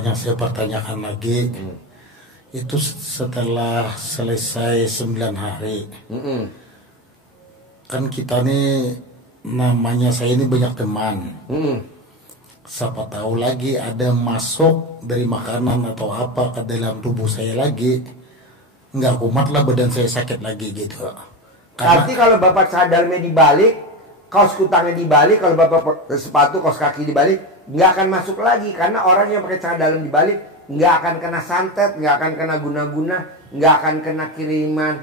Yang saya pertanyakan lagi itu setelah selesai 9 hari kan kita nih namanya saya ini banyak teman, siapa tahu lagi ada masuk dari makanan atau apa ke dalam tubuh saya lagi, nggak kumat lah badan saya sakit lagi gitu. Nanti kalau bapak cadarnya dibalik, kaos kutangnya dibalik, kalau bapak sepatu kaos kaki dibalik, nggak akan masuk lagi. Karena orang yang pakai celana dalam dibalik nggak akan kena santet, nggak akan kena guna-guna, nggak akan kena kiriman,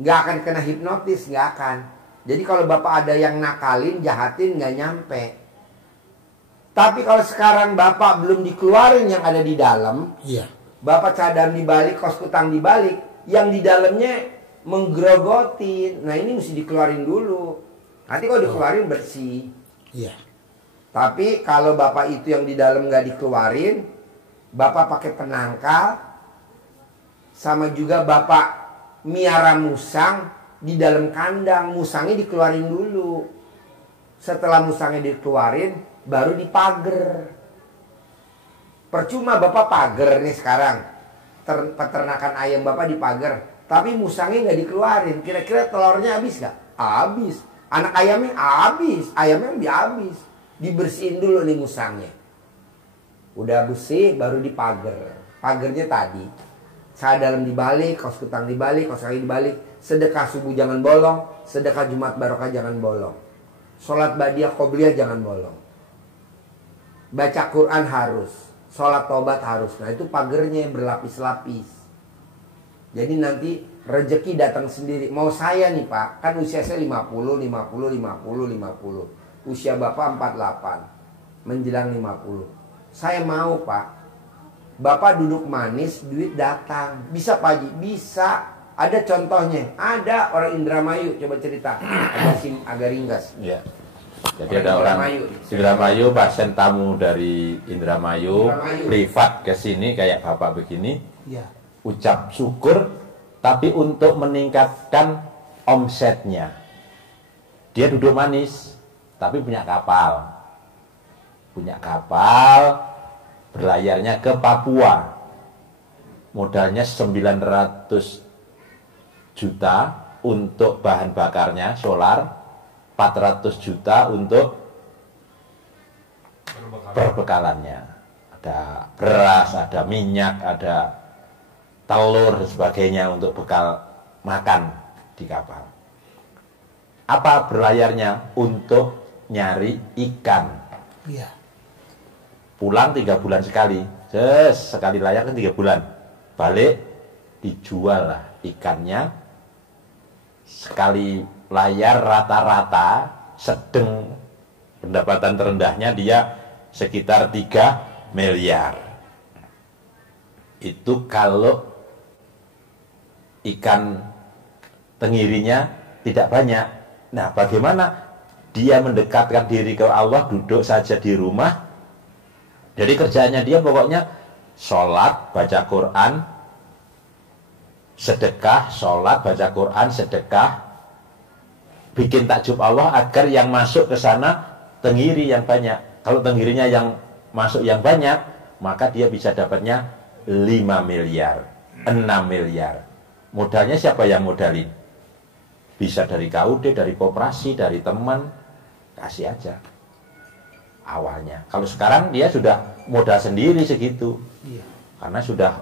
nggak akan kena hipnotis, nggak akan. Jadi kalau bapak ada yang nakalin, jahatin, nggak nyampe. Tapi kalau sekarang bapak belum dikeluarin yang ada di dalam, bapak cadar dibalik, kaos kutang dibalik, yang di dalamnya menggerogotin. Nah ini mesti dikeluarin dulu. Nanti kalau dikeluarin bersih. Tapi kalau bapak itu yang di dalam nggak dikeluarin, bapak pakai penangkal, sama juga bapak miara musang di dalam kandang, musangnya dikeluarin dulu. Setelah musangnya dikeluarin, baru dipager. Percuma bapak pager nih sekarang, peternakan ayam bapak dipager, tapi musangnya nggak dikeluarin. Kira-kira telurnya habis nggak? Habis. Anak ayamnya habis, ayamnya habis. Dibersihin dulu nih musangnya. Udah bersih baru dipager. Pagernya tadi celana dalam dibalik, kaos kutang dibalik, kaos kaki dibalik. Sedekah subuh jangan bolong, sedekah Jumat barokah jangan bolong. Sholat badiah qobliyah jangan bolong. Baca Quran harus, sholat taubat harus. Nah itu pagernya berlapis-lapis. Jadi nanti rezeki datang sendiri. Mau saya nih Pak, kan usia saya 50. Usia Bapak 48, menjelang 50. Saya mau Pak, Bapak duduk manis, duit datang. Bisa Pak Haji? Bisa. Ada contohnya. Ada orang Indramayu, coba cerita. Agak ringkas. Iya. Jadi ada orang Indramayu, pasien tamu dari Indramayu, privat ke sini kayak Bapak begini. Ucap syukur, tapi untuk meningkatkan omsetnya. Dia duduk manis, tapi punya kapal. Berlayarnya ke Papua. Modalnya 900 juta untuk bahan bakarnya, solar. 400 juta untuk perbekalannya. Ada beras, ada minyak, ada telur dan sebagainya untuk bekal makan di kapal. Apa berlayarnya? Untuk nyari ikan. Pulang 3 bulan sekali. Sekali layar kan 3 bulan. Balik dijual lah ikannya. Sekali layar rata-rata sedang pendapatan terendahnya dia sekitar 3 miliar. Itu kalau ikan tenggirinya tidak banyak. Nah, bagaimana dia mendekatkan diri ke Allah, duduk saja di rumah. Jadi kerjaannya dia pokoknya sholat, baca Quran, sedekah, sholat, baca Quran, sedekah, bikin takjub Allah agar yang masuk ke sana tenggiri yang banyak. Kalau tenggirinya yang masuk yang banyak, maka dia bisa dapatnya 5 miliar, 6 miliar. Modalnya siapa yang modalin? Bisa dari KUD, dari koperasi, dari teman, kasih aja awalnya. Kalau sekarang dia sudah modal sendiri segitu, karena sudah.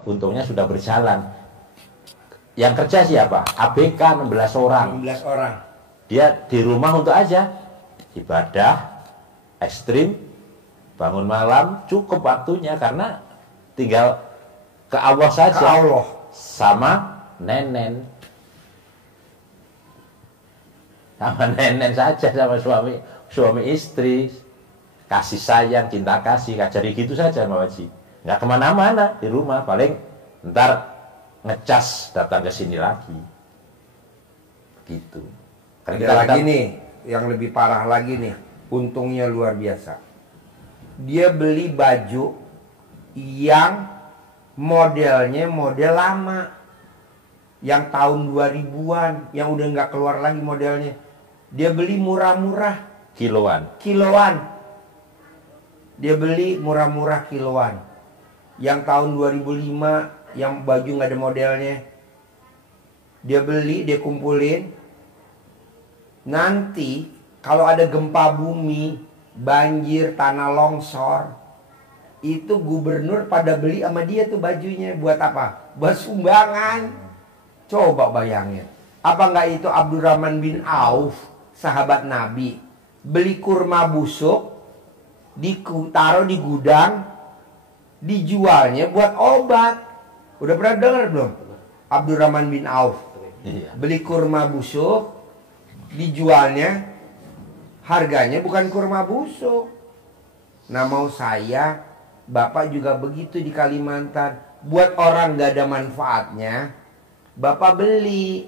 Untungnya sudah berjalan. Yang kerja siapa? ABK 16 orang. 16 orang. Dia di rumah untuk aja ibadah, ekstrim, bangun malam cukup waktunya karena tinggal ke Allah saja. Ke Allah. Sama nenen. Sama nenen saja, sama suami istri. Kasih sayang, cinta kasih, kajari gitu saja Pak Haji. Nggak kemana-mana di rumah, paling ntar ngecas datang ke sini lagi. Gitu. Ada lagi nih, yang lebih parah lagi nih. Untungnya luar biasa. Dia beli baju yang modelnya model lama. Yang tahun 2000-an, yang udah nggak keluar lagi modelnya. Dia beli murah-murah. Kiloan. Dia beli murah-murah kiloan. Yang tahun 2005, yang baju nggak ada modelnya. Dia beli, dia kumpulin. Nanti kalau ada gempa bumi, banjir, tanah longsor, itu gubernur pada beli sama dia tuh bajunya. Buat apa? Buat sumbangan. Coba bayangin. Apa nggak itu Abdurrahman bin Auf, sahabat Nabi, beli kurma busuk, ditaruh di gudang, dijualnya buat obat. Udah pernah dengar belum? Abdurrahman bin Auf. Iya. Beli kurma busuk, dijualnya harganya bukan kurma busuk. Nah mau saya, Bapak juga begitu di Kalimantan. Buat orang gak ada manfaatnya, Bapak beli.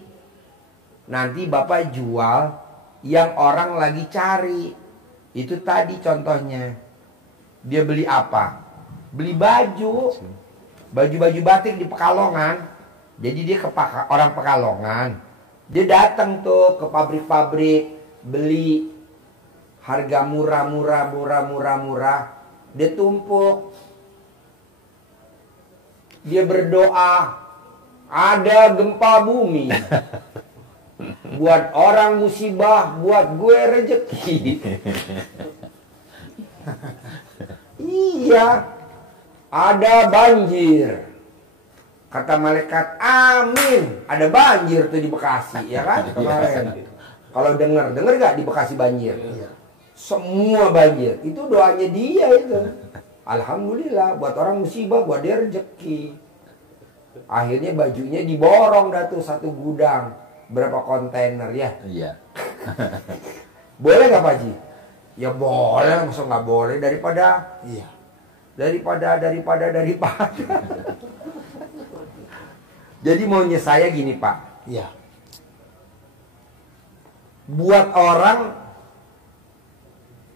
Nanti Bapak jual yang orang lagi cari. Itu tadi contohnya. Dia beli apa? Beli baju. Baju-baju batik di Pekalongan. Jadi dia ke orang Pekalongan. Dia datang tuh ke pabrik-pabrik. Beli harga murah. Dia tumpuk. Dia berdoa. Ada gempa bumi. Buat orang musibah, buat gue rezeki. Iya. Ada banjir. Kata malaikat, amin. Ada banjir tuh di Bekasi, ya kan? Kemarin. Kalau dengar gak di Bekasi banjir? Semua banjir. Itu doanya dia itu. Alhamdulillah, buat orang musibah, buat dia rezeki. Akhirnya bajunya diborong dah tuh satu gudang. Berapa kontainer ya? Iya. Boleh nggak Pak Haji? Ya boleh, masa nggak boleh daripada. Iya. Daripada. Jadi maunya saya gini Pak. Iya. Buat orang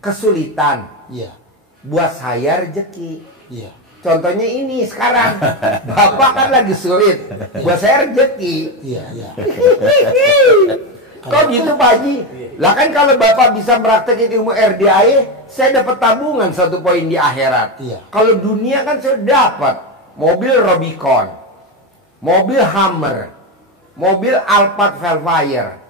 kesulitan. Iya. Buat saya rezeki. Iya. Contohnya ini sekarang. Bapak kan lagi sulit. Buat saya rezeki. Iya. Kok gitu Pak Haji? Lah kan kalau Bapak bisa praktekin ilmu RDAE, saya dapat tabungan 1 poin di akhirat. Iya. Kalau dunia kan saya dapat mobil Rubicon, mobil Hummer, mobil Alphard Velfire.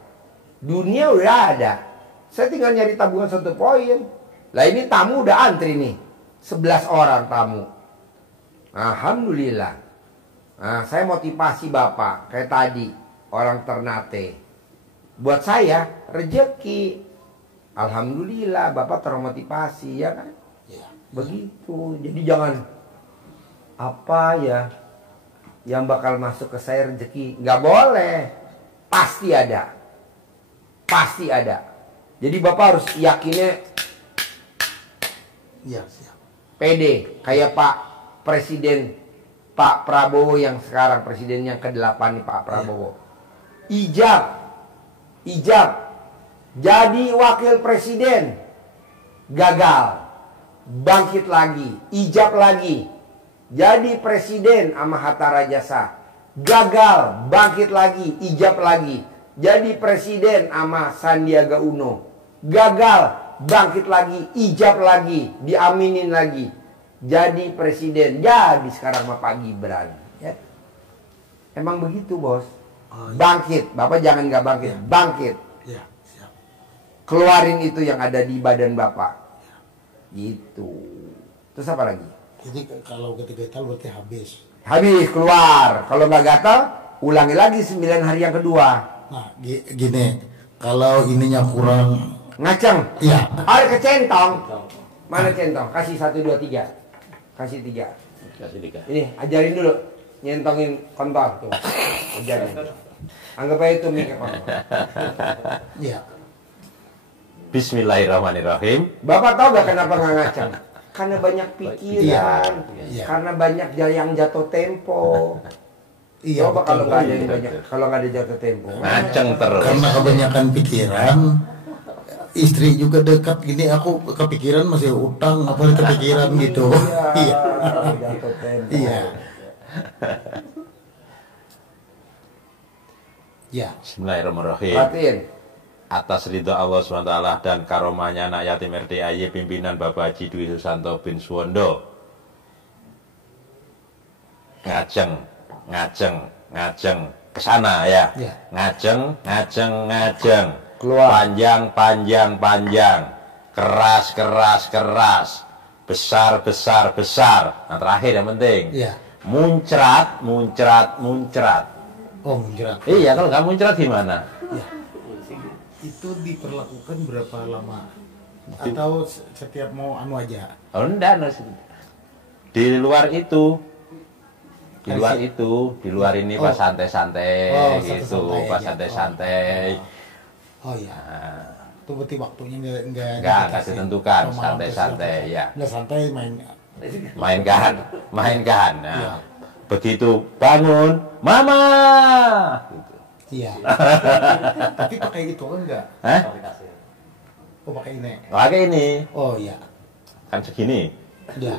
Dunia udah ada. Saya tinggal nyari tabungan 1 poin. Lah ini tamu udah antri nih. 11 orang tamu. Alhamdulillah. Nah, saya motivasi Bapak kayak tadi orang Ternate. Buat saya rezeki. Alhamdulillah Bapak termotivasi ya kan? Iya. Begitu. Jadi jangan apa ya yang bakal masuk ke saya rezeki. Nggak boleh. Pasti ada. Pasti ada. Jadi Bapak harus yakinnya Iya, siap. pede kayak Pak Presiden Pak Prabowo yang sekarang presiden yang ke-8 nih Pak Prabowo. Ijab jadi wakil presiden, gagal, bangkit lagi, ijab lagi, jadi presiden sama Hatta Rajasa, gagal, bangkit lagi, ijab lagi, jadi presiden sama Sandiaga Uno, gagal, bangkit lagi, ijab lagi, diaminin lagi, jadi presiden, jadi sekarang sama Pak Gibran. Ya. Emang begitu bos. Oh, iya. Bangkit, Bapak jangan nggak bangkit, Iya. bangkit. Iya, siap. Keluarin itu yang ada di badan Bapak. Gitu. Terus apa lagi? Jadi kalau ketika gatal berarti habis. Habis keluar. Kalau nggak gatal, ulangi lagi 9 hari yang kedua. Nah, gini, kalau ininya kurang, Ngaceng. iya, Air kecentong. Mana centong? Kasih 1, 2, 3. Kasih 3. Kasih 3. Ini ajarin dulu. Nyentongin kontol tuh. Ajarin. Anggap aja itu mic kontol. Iya. Bismillahirrahmanirrahim. Bapak tahu gak kenapa nggak ngaceng? Karena banyak pikiran. Iya. Karena banyak yang jatuh tempo. Iya. Coba kalau betul. nggak ada yang banyak, kalau nggak ada jatuh tempo. Ngaceng terus. Karena kebanyakan pikiran, istri juga dekat gini, aku kepikiran masih utang apa kepikiran gitu. Iya. Jatuh tempo. Iya. Ya. Bismillahirrahmanirrahim. Perhatiin. Atas ridho Allah SWT dan karomahnya anak yatim RDAY pimpinan Bapak Haji Dwi Susanto bin Suwondo. Ngajeng ke sana ya. Ya. Ngajeng. Keluar. Panjang. Keras. Besar. Nah, terakhir yang penting. Ya. Muncrat. Oh, menjerat. Iya, kalau nggak muncrat gimana? Ya. Itu diperlakukan berapa lama? Atau setiap mau anu aja? Oh, enggak, di luar itu. Di luar ini pas santai-santai Oh, gitu, santai-santai pas aja. santai-santai. Oh ya. Nah, Itu berarti waktunya enggak dikasih. ditentukan, Oh, malam santai-santai terus ya. Nggak santai main. Mainkan. Nah, Iya. begitu bangun, mama. Gitu. Iya. Tapi pakai itu enggak? Hah? Oh, pakai ini. Pakai ini, Oh iya. kan segini, Ya.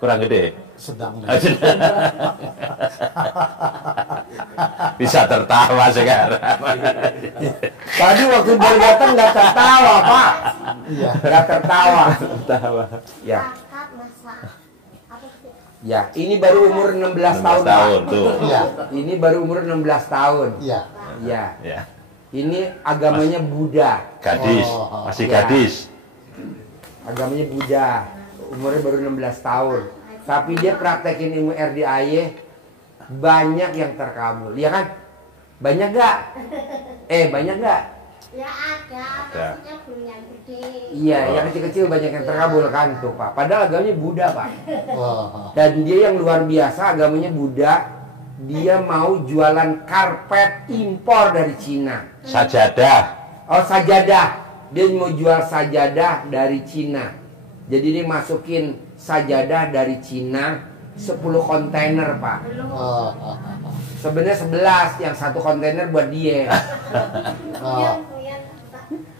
kurang gede. Sedang. Bisa tertawa sekarang. Tadi waktu baru datang nggak tertawa, Pak. Iya. Nggak tertawa. Tertawa. Ya. Kakak masak apa sih? Ya, ini baru umur 16 tahun, 16 tahun Pak. tuh. Iya. Ini baru umur 16 tahun. Iya. Ya. Ya, Ini agamanya Buddha. gadis, Oh, masih ya. gadis. Agamanya Buddha. Umurnya baru 16 tahun. Tapi dia praktekin ilmu RDAY, banyak yang terkabul. Ya kan? Banyak gak? Banyak gak? Ya ada, Ada. maksudnya belum yang gede. Iya, yang kecil-kecil banyak yang terkabul kan tuh, Pak. Padahal agamanya Buddha, Pak. Wah. Dan dia yang luar biasa, agamanya Buddha. Dia mau jualan karpet impor dari Cina. Sajadah. Oh, sajadah. Dia mau jual sajadah dari Cina. Jadi dia masukin sajadah dari Cina 10 kontainer, Pak. Oh. Sebenarnya 11, yang satu kontainer buat dia. Kuyan,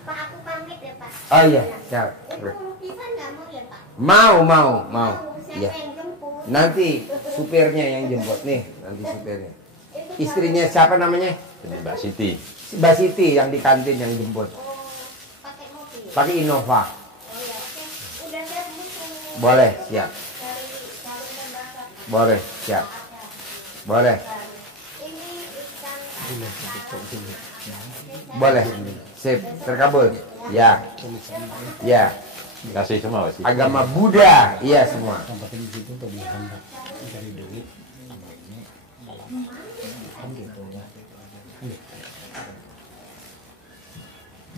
Pak aku pamit ya Pak. Oh iya, siap. Itu lukisan nggak mau ya Pak? Mau. Siapa Iya. yang jemput? Nanti supirnya yang jemput nih, nanti supirnya. Itu Istrinya siapa namanya? Ini Mbak Siti. Mbak Siti yang di kantin yang jemput. Oh, pakai mobil. Pakai Innova. Oh ya, oke. Udah saya butuh. Boleh, siap. Dari jalur lembaga. Boleh, siap. Ada. Boleh. Ini ikan. Boleh. Sip, terkabul. Ya. Ya. Kasih semua Mbak Siti. Agama Buddha. Iya semua. Yang penting di situ untuk dihantar cari duit sama ini malah kan gitu ya.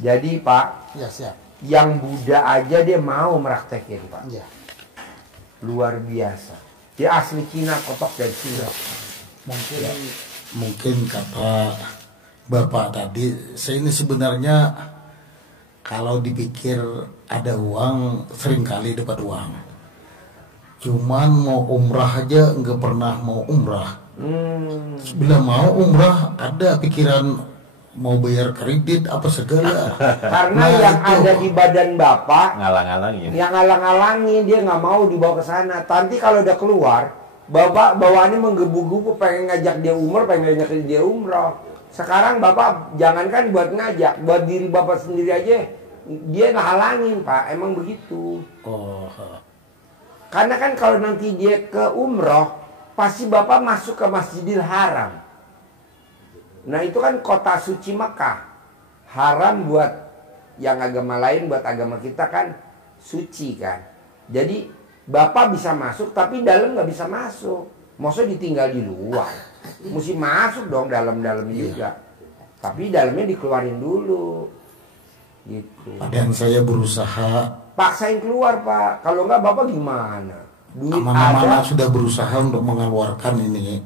Jadi Pak, Ya siap. yang Buddha aja dia mau meraktekin Pak. Ya. Luar biasa. Dia asli Cina, kotok dari Cina. Mungkin kata Bapak tadi, saya ini sebenarnya kalau dipikir ada uang, seringkali dapat uang. Cuman mau umrah aja nggak pernah mau umrah. Bila mau umrah ada pikiran mau bayar kredit apa segala. Karena Nah, yang itu. ada di badan Bapak, Ngalang-ngalangin. yang ngalang-ngalangin, dia nggak mau dibawa ke sana. Nanti kalau udah keluar, Bapak bawaannya menggebu-gebu pengen ngajak dia umroh, pengen ngajak dia umroh. Sekarang Bapak jangankan buat ngajak, buat diri Bapak sendiri aja dia ngehalangin Pak, emang begitu. Oh, Karena kan kalau nanti dia ke umroh, pasti Bapak masuk ke Masjidil Haram. Nah itu kan kota suci Mekah. Haram buat yang agama lain, buat agama kita kan suci kan. Jadi Bapak bisa masuk, tapi dalam nggak bisa masuk. Maksudnya ditinggal di luar. Mesti masuk dong dalam-dalam juga. Tapi dalamnya dikeluarin dulu. Gitu. Dan saya berusaha Paksain keluar Pak. Kalau nggak Bapak gimana? Duit kemana-mana ada. sudah berusaha untuk mengeluarkan ini,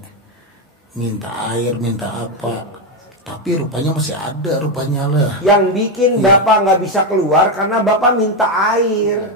minta air, minta apa, tapi rupanya masih ada rupanya lah. Yang bikin Bapak nggak bisa keluar karena Bapak minta air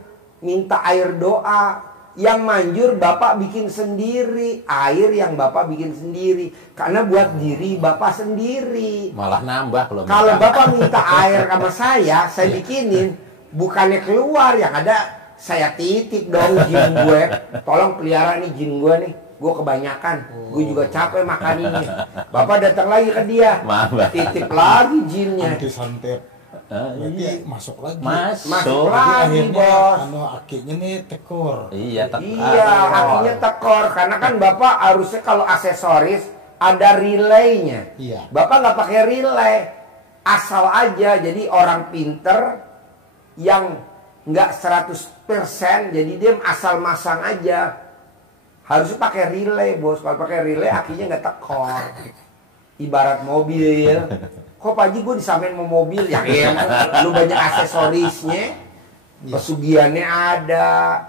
doa. Yang manjur Bapak bikin sendiri, air yang Bapak bikin sendiri, karena buat diri Bapak sendiri. Malah nambah Kalau Bapak minta air sama saya bikinin, bukannya keluar, yang ada saya titip dong jin gue. Tolong pelihara nih jin gue nih, gue kebanyakan, gue juga capek makan ini. Bapak datang lagi ke dia, titip lagi jinnya. Anti santet. Berarti masuk lagi. Masuk Jadi lagi akhirnya bos. akinya nih tekor. Iya, Iya, akhirnya tekor. Karena kan Bapak harusnya kalau aksesoris ada relaynya. Iya. Bapak nggak pakai relay, asal aja. Jadi orang pinter yang nggak 100%, jadi dia asal masang aja. Harusnya pakai relay bos. Kalau pakai relay akinya nggak tekor. Ibarat mobil. Kok Pak Haji gue disamain sama mobil? Ya lu banyak aksesorisnya. Pesugihannya ada,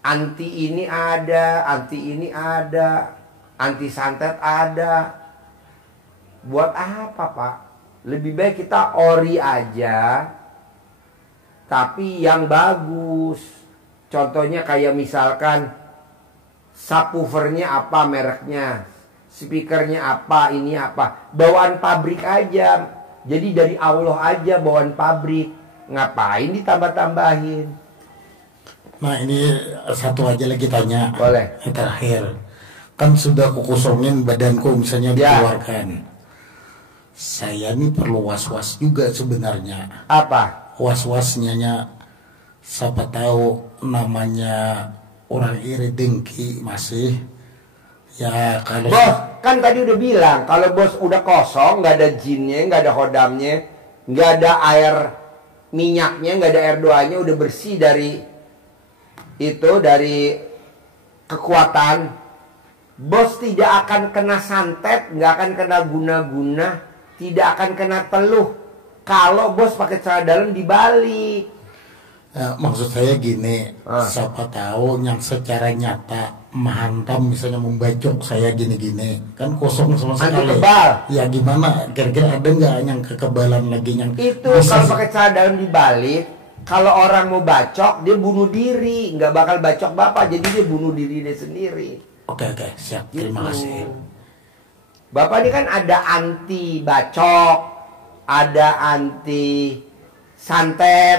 anti ini ada, anti santet ada. Buat apa Pak? Lebih baik kita ori aja, tapi yang bagus. Contohnya kayak misalkan subwoofernya apa mereknya, speakernya apa, ini apa, bawaan pabrik aja. Jadi dari Allah aja bawaan pabrik. Ngapain ditambah-tambahin? Nah ini satu aja lagi tanya. Boleh. Yang terakhir, kan sudah kukosongin badanku misalnya dikeluarkan. Saya ini perlu was-was juga sebenarnya. Apa? Was-wasnya siapa tahu namanya orang iri dengki masih. Ya kalau Bos, kan tadi udah bilang kalau bos udah kosong, nggak ada jinnya, nggak ada hodamnya, nggak ada air minyaknya, nggak ada air doanya, udah bersih dari itu, dari kekuatan. Bos tidak akan kena santet, nggak akan kena guna-guna, tidak akan kena teluh kalau bos pakai celana dalam dibalik. maksud saya gini, siapa tahu yang secara nyata menghantam misalnya membacok saya gini-gini, kan kosong sama sekali. Kebal. Ya gimana? Kira-kira ada nggak yang kekebalan lagi yang Itu bisa kalau pakai celana dalam dibalik, kalau orang mau bacok dia bunuh diri, nggak bakal bacok bapak, jadi dia bunuh diri dia sendiri. Oke, siap. Terima Gitu. kasih. Bapak ini kan ada anti bacok, ada anti santet,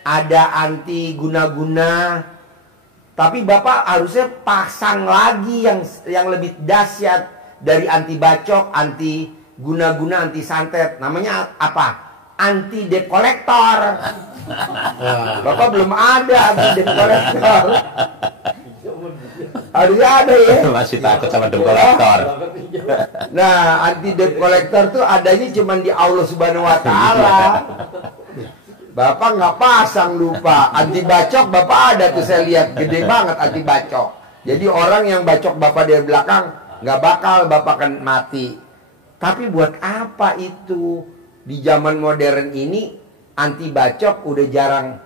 ada anti guna-guna. Tapi Bapak harusnya pasang lagi yang lebih dahsyat dari anti bacok, anti guna-guna, anti santet. Namanya apa? Anti debt collector. Bapak belum ada anti debt collector. Harusnya ada ya. Masih takut sama debt collector. Nah, anti debt collector tuh adanya cuma di Allah Subhanahu wa taala. Bapak nggak pasang, lupa. Anti bacok Bapak ada tuh, saya lihat gede banget anti bacok. Jadi orang yang bacok Bapak dari belakang nggak bakal Bapak kan mati. Tapi buat apa itu? Di zaman modern ini anti bacok udah jarang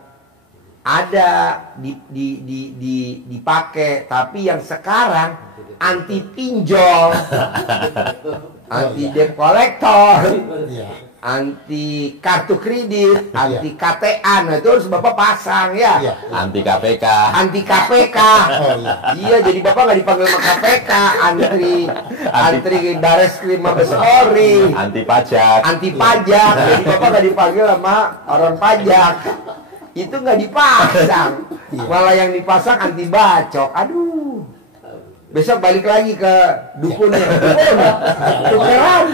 ada dipakai. Tapi yang sekarang anti pinjol, anti debt collector, anti kartu kredit, anti KTA. Nah itu harus Bapak pasang ya. Anti KPK. Anti KPK. Iya, jadi Bapak nggak dipanggil sama KPK. Antri Bares Krim Mabes Polri. Anti pajak. Anti pajak. Jadi Bapak nggak dipanggil sama orang pajak. Itu nggak dipasang. Malah yang dipasang anti bacok. Aduh. Besok balik lagi ke dukunnya. Tukeran.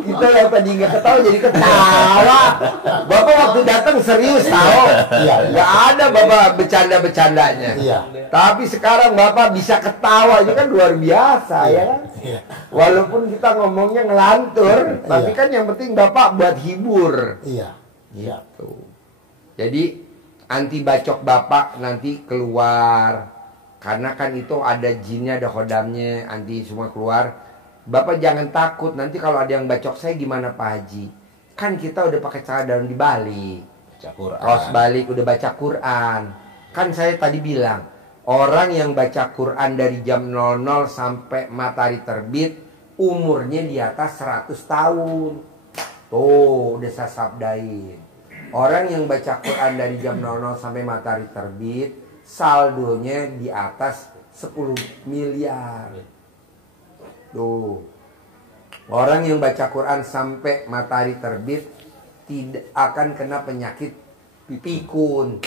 Kita yang tadi nggak ketawa jadi ketawa. Bapak waktu datang serius tahu. Nggak ada Bapak bercanda-bercandanya. Tapi sekarang Bapak bisa ketawa, itu kan luar biasa ya kan. Walaupun kita ngomongnya ngelantur, tapi kan yang penting Bapak buat hibur. Gitu. Jadi anti bacok Bapak nanti keluar. Karena kan itu ada jinnya, ada hodamnya, anti semua keluar. Bapak jangan takut nanti kalau ada yang bacok saya gimana Pak Haji. Kan kita udah pakai celana dalam dibalik, Baca Quran. kaos balik, udah baca Quran. Kan saya tadi bilang, orang yang baca Quran dari jam 00 sampai matahari terbit, umurnya di atas 100 tahun. Tuh, udah saya sabdain. Orang yang baca Quran dari jam 00 sampai matahari terbit, saldonya di atas 10 miliar. Tuh. Orang yang baca Quran sampai matahari terbit tidak akan kena penyakit pikun.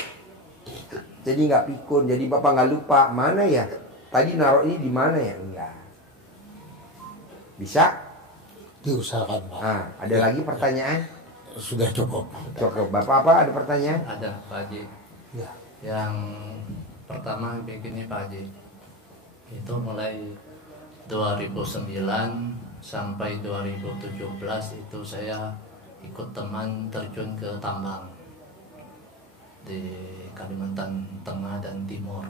Jadi nggak pikun. Jadi Bapak nggak lupa mana ya? Tadi naruh ini di mana ya? Enggak. Bisa? Diusahakan Pak. Ah, ada lagi pertanyaan? Sudah cukup. Cukup. Bapak apa ada pertanyaan? Ada Pak Haji. Ya. Yang pertama begini Pak Haji, itu mulai 2009 sampai 2017 itu saya ikut teman terjun ke tambang di Kalimantan Tengah dan Timur.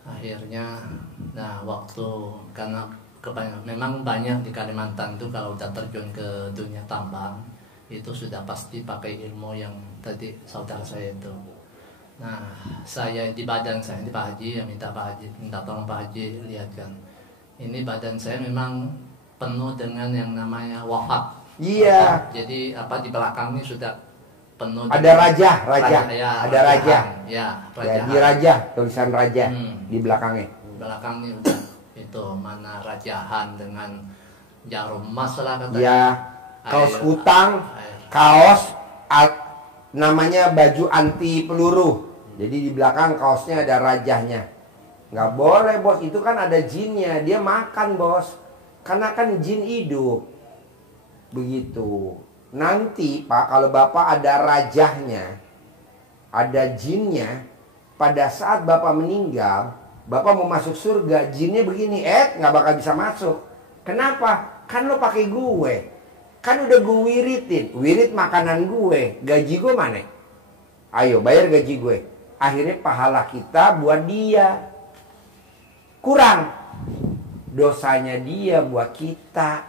Akhirnya, nah waktu karena memang banyak di Kalimantan tuh kalau udah terjun ke dunia tambang itu sudah pasti pakai ilmu yang tadi saudara saya itu. Nah, saya di badan saya di Pak Haji yang minta tolong Pak Haji lihatkan. Ini badan saya memang penuh dengan yang namanya wafat. Iya. Jadi apa di belakang ini sudah penuh. Ada raja. Ya, Ada raja. Ya, Ya, di raja, tulisan raja Hmm. di belakangnya. Belakang ini udah itu mana rajahan dengan jarum emas lah katanya. Ya, kaos Air- kutang, air- kaos namanya baju anti peluru. Jadi di belakang kaosnya ada rajahnya. Nggak boleh bos, itu kan ada jinnya. Dia makan bos, karena kan jin hidup. Begitu. Nanti Pak, kalau Bapak ada rajahnya, ada jinnya, pada saat Bapak meninggal, Bapak mau masuk surga, jinnya begini, nggak bakal bisa masuk. Kenapa? Kan lo pakai gue. Kan udah gue wiritin. Wirit makanan gue. Gaji gue mana? Ayo bayar gaji gue. Akhirnya pahala kita buat dia kurang. Dosanya dia buat kita.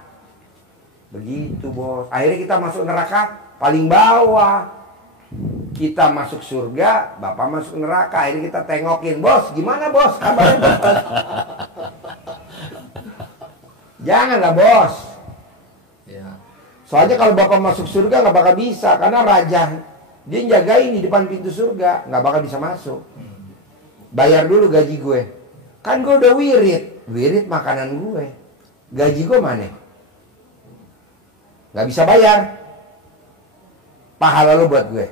Begitu bos. Akhirnya kita masuk neraka paling bawah. Kita masuk surga, Bapak masuk neraka. Akhirnya kita tengokin, bos gimana bos? Kabarnya bos. Janganlah bos. Ya. Soalnya kalau Bapak masuk surga nggak bakal bisa. Karena raja, dia jagain di depan pintu surga. Nggak bakal bisa masuk. Bayar dulu gaji gue. Kan gue udah wirid. Wirid makanan gue. Gaji gue mana? Nggak bisa bayar. Pahala lo buat gue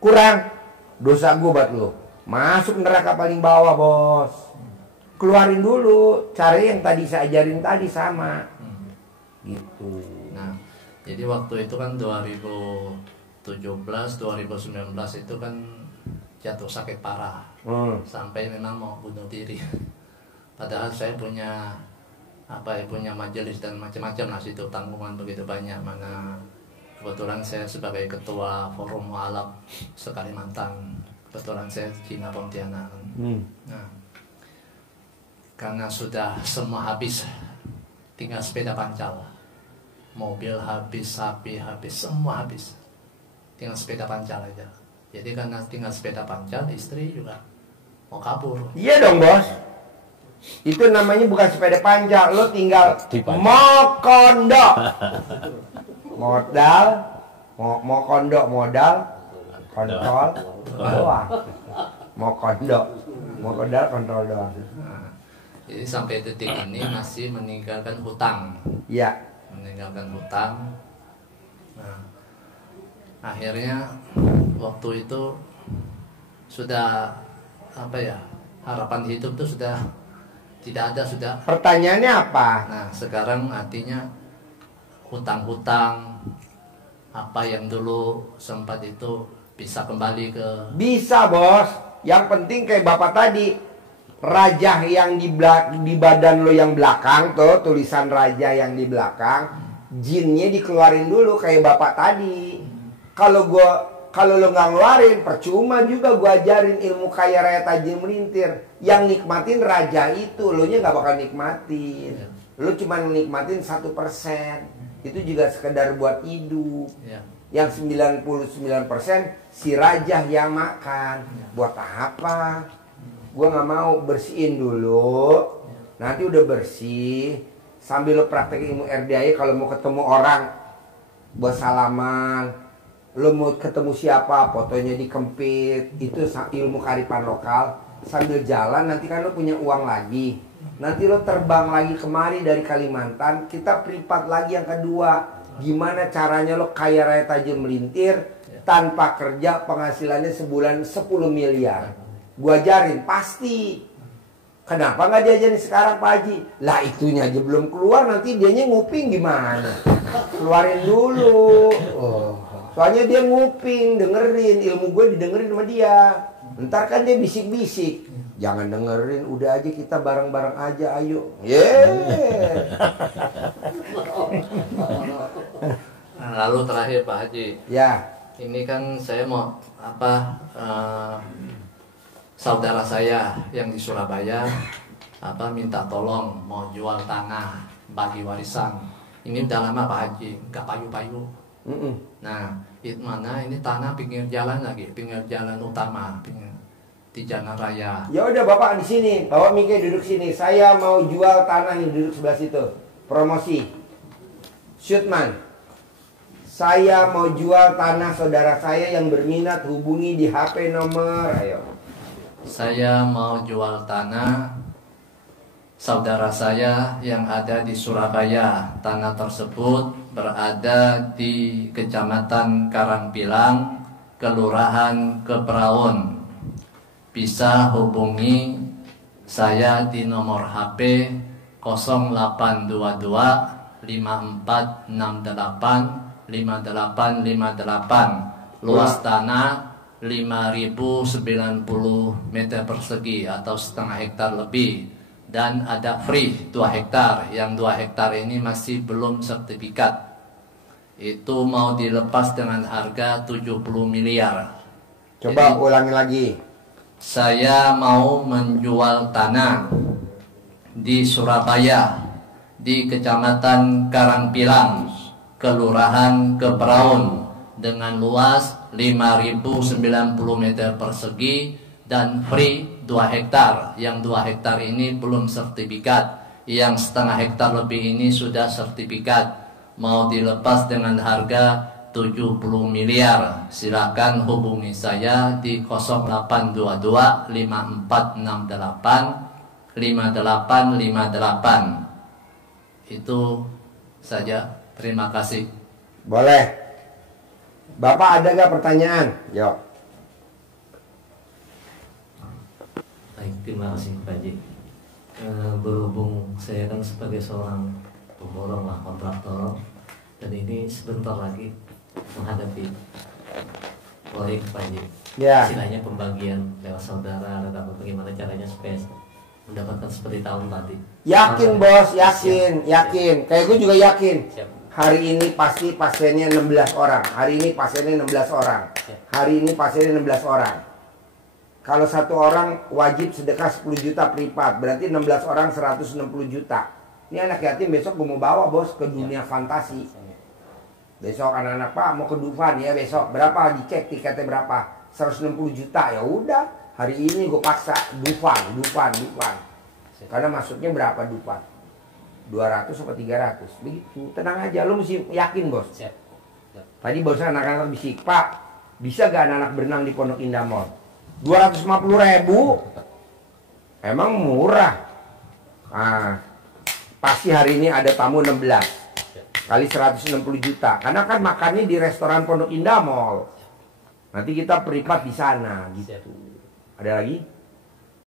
kurang. Dosa gue buat lo. Masuk neraka paling bawah bos. Keluarin dulu. Cara yang tadi saya ajarin tadi sama. Gitu. Nah, jadi waktu itu kan 2017, 2019 itu kan jatuh sakit parah. Sampai memang mau bunuh diri. Padahal saya punya punya majelis dan macam-macam lah situ, tanggungan begitu banyak. Mana kebetulan saya sebagai ketua forum mualaf se-Kalimantan, kebetulan saya Cina Pontianak. Nah, karena sudah semua habis, tinggal sepeda pancal, mobil habis, sapi habis, semua habis, tinggal sepeda pancal aja. Jadi karena tinggal sepeda pancal, istri juga mau kabur. Iya dong bos. Itu namanya bukan sepeda panjang. Lo tinggal Dipanjang. mokondo. Modal, mokondo modal, kontrol doang. Mokondo, modal kontrol doang. Nah, jadi sampai detik ini masih meninggalkan hutang, Iya. meninggalkan hutang. Nah, akhirnya waktu itu sudah harapan hidup tuh sudah tidak ada sudah. Pertanyaannya apa? Nah, sekarang artinya hutang-hutang apa yang dulu sempat itu bisa kembali ke. Bisa bos. Yang penting kayak bapak tadi, raja yang di badan lo yang belakang tuh, tulisan raja yang di belakang, jinnya dikeluarin dulu kayak bapak tadi. Kalau lo nggak ngeluarin, percuma juga gua ajarin ilmu kaya raya tajam melintir. Yang nikmatin raja itu, lo nya nggak bakal nikmatin. lu cuma nikmatin 1%. Itu juga sekedar buat hidup. Ya. Yang 99% si rajah yang makan. Buat apa? Gua nggak mau, bersihin dulu. Nanti udah bersih, sambil lo praktek ilmu RDAI, kalau mau ketemu orang buat salaman, lo mau ketemu siapa, fotonya dikempit, itu ilmu kearifan lokal. Sambil jalan nanti kan lo punya uang lagi. Nanti lo terbang lagi kemari dari Kalimantan, kita privat lagi yang kedua. Gimana caranya lo kaya raya tajam melintir tanpa kerja, penghasilannya sebulan 10 miliar. Gua ajarin pasti. Kenapa nggak diajarin sekarang Pak Haji? Lah itunya aja belum keluar, nanti dianya nguping gimana? Keluarin dulu. Soalnya dia nguping, dengerin, ilmu gue didengerin sama dia. Ntar kan dia bisik-bisik. Jangan dengerin, udah aja kita bareng-bareng aja, ayo. Nah, lalu terakhir Pak Haji. Ya. Ini kan saya mau saudara saya yang di Surabaya minta tolong mau jual tanah bagi warisan. Ini udah lama Pak Haji, nggak payu-payu. Nah, itu mana ini tanah pinggir jalan lagi, pinggir jalan utama, di Jalan Raya. Ya udah Bapak di sini, bawa Mike duduk sini. Saya mau jual tanah nih, duduk sebelah situ. Promosi. Shootman. Saya mau jual tanah saudara saya yang berminat, hubungi di HP nomor, ayo. Saya mau jual tanah saudara saya yang ada di Surabaya. Tanah tersebut berada di Kecamatan Karangpilang, Kelurahan Keperaun. Bisa hubungi saya di nomor HP 0822 5468 5858. Luas tanah 5090 meter persegi atau setengah hektar lebih, dan ada free 2 hektar. Yang 2 hektar ini masih belum sertifikat. Itu mau dilepas dengan harga 70 miliar. Coba Jadi, ulangi lagi. saya mau menjual tanah di Surabaya, di Kecamatan Karangpilang, Kelurahan Keperaun, dengan luas 5090 meter persegi dan free 2 hektar. Yang 2 hektar ini belum sertifikat. Yang setengah hektar lebih ini sudah sertifikat. Mau dilepas dengan harga 70 miliar. Silakan hubungi saya di 0822 5468 5858. Itu saja. Terima kasih. Boleh. Bapak ada nggak pertanyaan? Yuk. Baik, terima kasih Pak Haji. Berhubung saya kan sebagai seorang pemborong lah, kontraktor, dan ini sebentar lagi menghadapi proyek Pak Haji. Ya. Istilahnya pembagian lewat saudara atau bagaimana caranya supaya mendapatkan seperti tahun tadi. Yakin bos, yakin, yakin. Kayak gue juga yakin. Siap. Hari ini pasti pasiennya 16 orang. Hari ini pasiennya 16 orang. Hari ini pasiennya 16 orang. Kalau satu orang wajib sedekah 10 juta privat, berarti 16 orang 160 juta. Ini anak yatim besok gue mau bawa bos ke dunia fantasi. Besok anak-anak Pak mau ke Dufan ya besok. Berapa dicek tiketnya berapa? 160 juta. Ya udah, hari ini gue paksa Dufan. Karena masuknya berapa Dufan? 200 atau 300. Begitu. Tenang aja, lu mesti yakin bos. Siap. Tadi bosnya anak-anak bisik, Pak, bisa gak anak-anak berenang di Pondok Indah Mall? 250.000. Emang murah. Nah, pasti hari ini ada tamu 16 kali 160 juta. Karena kan makannya di restoran Pondok Indah Mall. Nanti kita privat di sana gitu. Ada lagi?